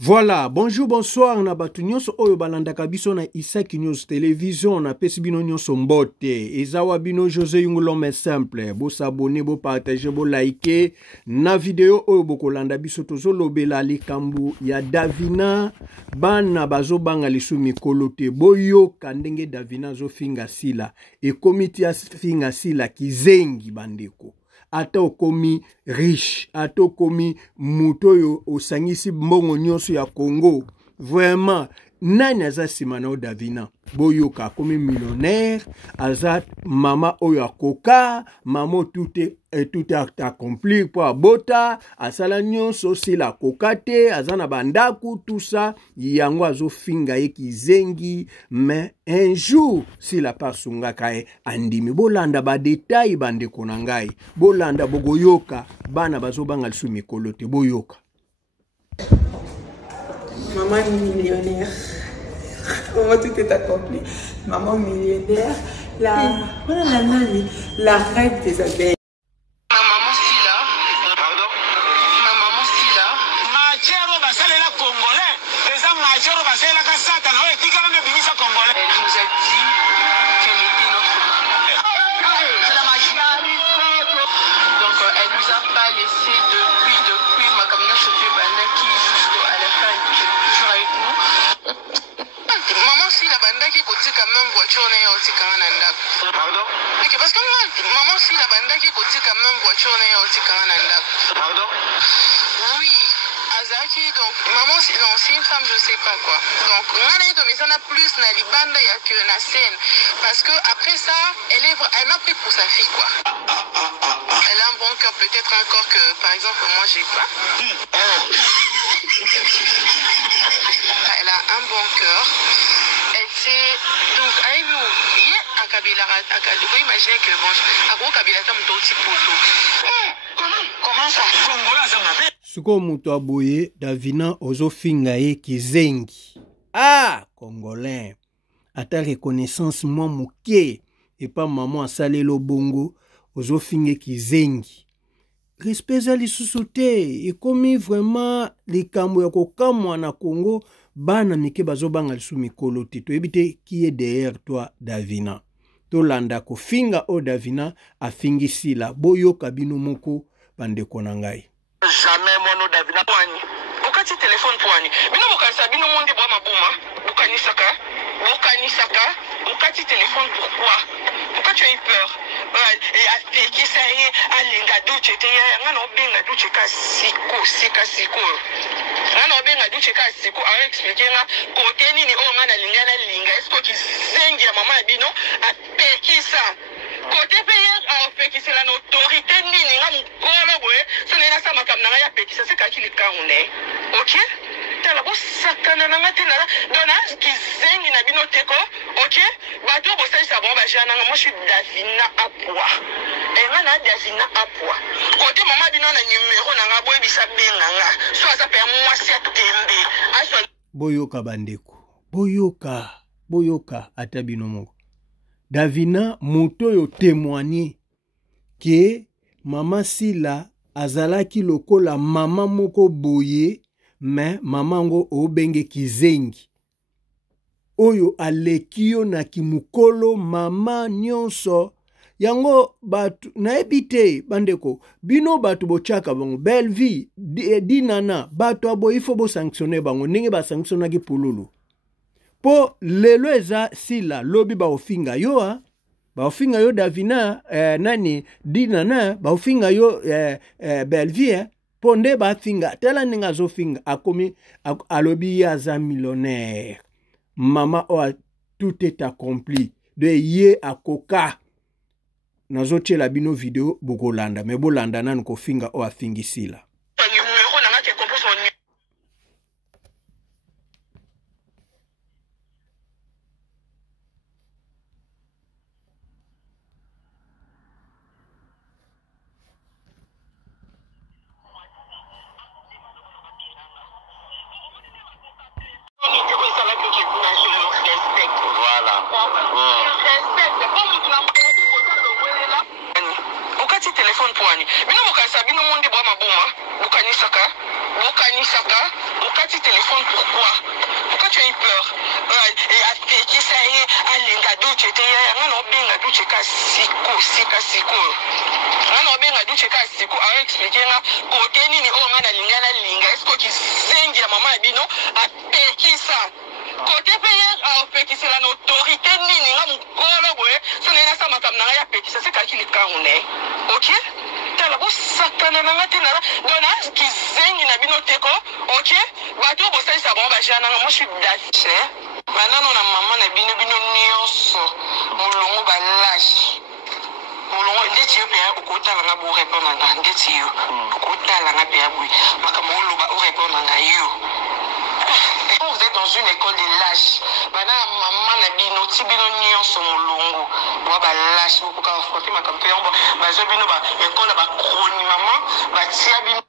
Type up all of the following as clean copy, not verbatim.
Voilà, bonjour, bonsoir, na batu nyonso oyo balandaka biso na Isaki News Television, na pesi bino nyonso mbote. Ezawa bino José Yungulome simple, bo s'abonner, bo partager, bo like, na video oyo bokolanda biso tozo lobela likambu ya Davina, bana bazo banga lisu mikolo te, boyo kandenge Davina zo finga sila, e komiti ya finga sila kizengi bandeko. Ata okomi riche, ata okomi muto yo osangisi mbongo nyonso ya Congo. Vraiment, nani aza sima na Davina? Boyoka akomi millionnaire, aza mama oyo akoka, mama tout est accompli pour abota, asala nyonso sila kokate, azana bandaku, tout ça, yango azo finga ye kizengi, mais un jour, sila pasunga kae, andimi, bolanda ba détail bande konangai, bolanda bogoyoka, bana bazo bangal su mikolo te, boyoka. Maman millionnaire. Comment tout est accompli. Maman millionnaire. La reine des abeilles. Ma maman Sila. Pardon? Ma maman Sila. Machero basale la congolais. Les hommes machero basale la cassata. Non, et qui quand même bénisse congolais. Elle nous a dit qu'elle était notre maman. C'est la magie. Donc elle nous a pas laissé depuis ma camina chauffée Bandaki jusqu'à la fin. Elle est toujours avec nous. Maman Sila Bandaki côté quand même voiture n'est aussi quand même. Pardon? Parce que maman Sila Bandaki côté quand même voiture n'est aussi quand même. Pardon? Oui. Azaki, donc maman non, c'est une femme, je sais pas quoi. Donc on a dit que ça n'a plus na libanda ya que na scène parce que après ça elle m'a pris pour sa fille quoi. Elle a un bon cœur peut-être encore que par exemple moi j'ai pas. Elle a un bon cœur. Elle sait donc avec vous à Kabila vous imaginez que bon à gros Kabila tam d'autres poto. Comment ça Congola ça m'appelle. Suko muto aboye Davina ozo finga ye kizengi. Ah, Congolais. Ata reconnaissance moi muke et pas maman asale lo bongo ozo finga kizengi. Respect za lisusu te, et komi vraiment likambo ya kokamwa na Congo bana mike bazo banga lisu mikolo te. To ebite qui est derrière toi Davina. To landa ko finga o Davina a fingi sila boyo kabino moko bande konangai. Jamais mono Davina poani. Okati téléphone poani. Bino bokanisa bino monde boa mabuma. Bokanisaka. Okati téléphone pourquoi? Pourquoi tu as eu peur? Et à qui ça y est, à l'inga douche te ya ngana obenga douche ka siko. Ngana obenga douche ka siko a expliquer nga côté nini o ngana linga est-ce que kizengi ya mama bino a pekisa. Côté payeur a pekisa la autorité nini nga mukolo boye so na sa makamna ya pekisa c'est ka kili kaune. OK? Tala bo sakana na ngati na dona kizengi na bino teko. OK? Bato bo sa bon ba jana moi je suis Davina Apua. Et ngana Davina Apua. Côté mama bino na numéro na nga boye bisa benga nga. So ça pe moi c'est tembe. Aso boyoka bandeko. Boyoka ata bino moko. Davina moto yo témoigner que mama Sila azalaki lokola mama moko boye mais mama ngo obenge kizengi oyo alekio na kimukolo mama nyonso yango batu na ebite bandeko bino batu bochaka bango belle vie dinana batu abo ifo bo sanctionner bango ndenge ba sanctionnaki pululu po lelo eza sila lobi ba ofinga yo baofinga yo Davina nani dinana baofinga yo belle vie ponde ba finga tela ninga zo finga akomi alobi yaza millionnaire mama o tout est accompli de ye akoka nazo tela bino video bokolanda me bolanda nanu ko finga o afingi sila. téléphone poani. Bino bokanisa bino monde boa mabuma. Bukanisaka. Bukati téléphone sika siko ngana obenga duche ka siko a expliquer nga côté nini o ngana lingana linga est-ce que kizengi ya mama bino apekisa côté payer a pekisela na autorité nini nga mukolo boye so na sa makamna ya pekisa c'est kakili kaune OK tala bo sakana na ngati na dona kizengi na bino teko OK bato bo sa bon ba jana nga mo suis daché manano na mama na bino nyonso mulongo ba lâche mulongo ndeti yo pe okotala nga bo répondre nga ndeti yo okotala nga pe abui makamolo ba o répondre nga yo. Vous êtes dans une école de lâche. Madame, maman na bino tibino nyonso mulongo. Wa ba lâche beaucoup ka affronter ma campagne ba zo bino ba école ba kroni maman ba tia bino.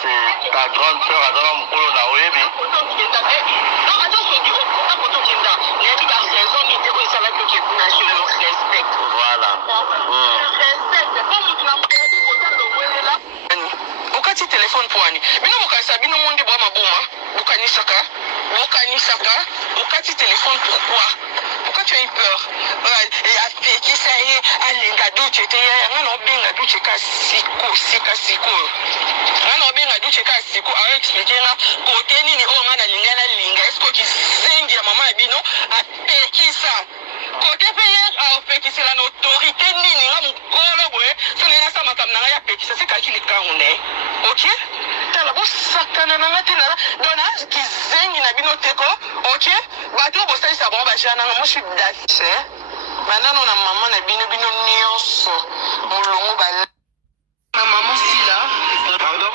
C'est ta grande sœur Adana Mukolo na Oyebi. Voilà. Okati téléphone poani. Bino mokasa bino monde boa maboma. Bokanisaka. Okati téléphone pourquoi? Pourquoi tu as eu peur? Et a fait qui ça y est, alinga douche te ya ngana obenga douche ka siko. Ngana obenga douche ka siko a expliquer nga côté nini o ngana lingana linga est-ce que kizengi ya mama bino a pekisa côté payer a pekisela na autorité nini nga mukolo boye so na sa makamna ya pekisa c'est kakili kaune OK tala bo sakana na ngati na dona kizengi na bino teko OK bato bo sa bon ba jana nga mo suis daché manano na mama na bino nyonso mulongo ba maman sila Pardon?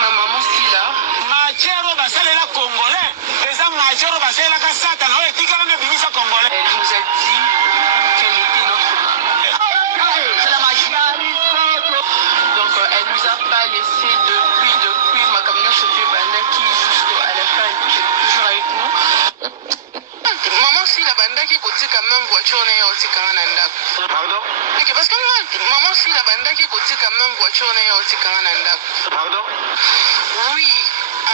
maman sila machero basalela congolais eza machero basalela ka sata na etika na bimisa congolais. Elle nous a dit qu'elle était notre maman. C'est la magie. Donc elle nous a pas laissé depuis ma camion chauffeur bandaki jusqu'à la fin elle est toujours avec nous. Maman si la bandaki kotika même voiture na yo tika na ndako. Pardon? OK parce que maman si la bandaki kotika même voiture na yo tika na ndako. Pardon? Oui,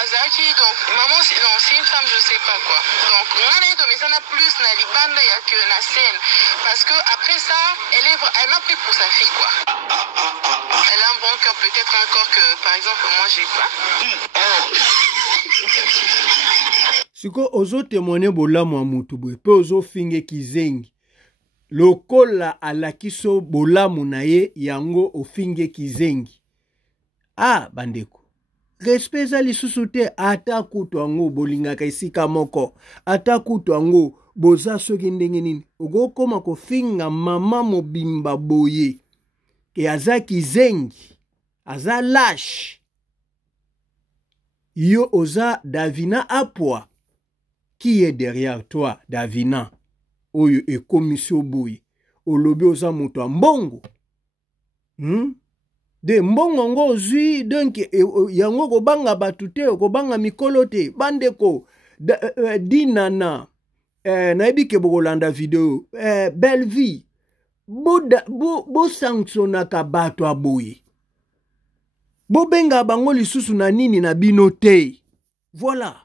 Azaki, donc maman, non, c'est une femme, je sais pas quoi. Donc, on a dit ça n'a plus na libanda il y a que la scène. Parce que après ça, elle m'a pris pour sa fille quoi. Elle a un bon cœur, peut-être encore que, par exemple, moi j'ai pas. Siko ozo témoigner bolamu wa mutu boye pe ozo finge kizengi lokola alakiso bolamu na ye yango ofinge kizengi. Ah bandeko respect za lisusu te ata kutu yango bolingaka esika moko ata kutu yango boza soki ndenge nini okokoma kofinga mama mobimba boye ke aza kizengi aza lâche yo oza Davina Apwa. Qui est derrière toi, Davina? Oyo e komisio boye. Olobi oza moto mbongo. De mbongo ngo ozwi donc yango kobanga batute kobanga mikolo te bandeko dinana nayebi ke bokolanda video belle vie bo sanctionnaka bato aboye bo benga bango lisusu na nini na bino te. Voilà.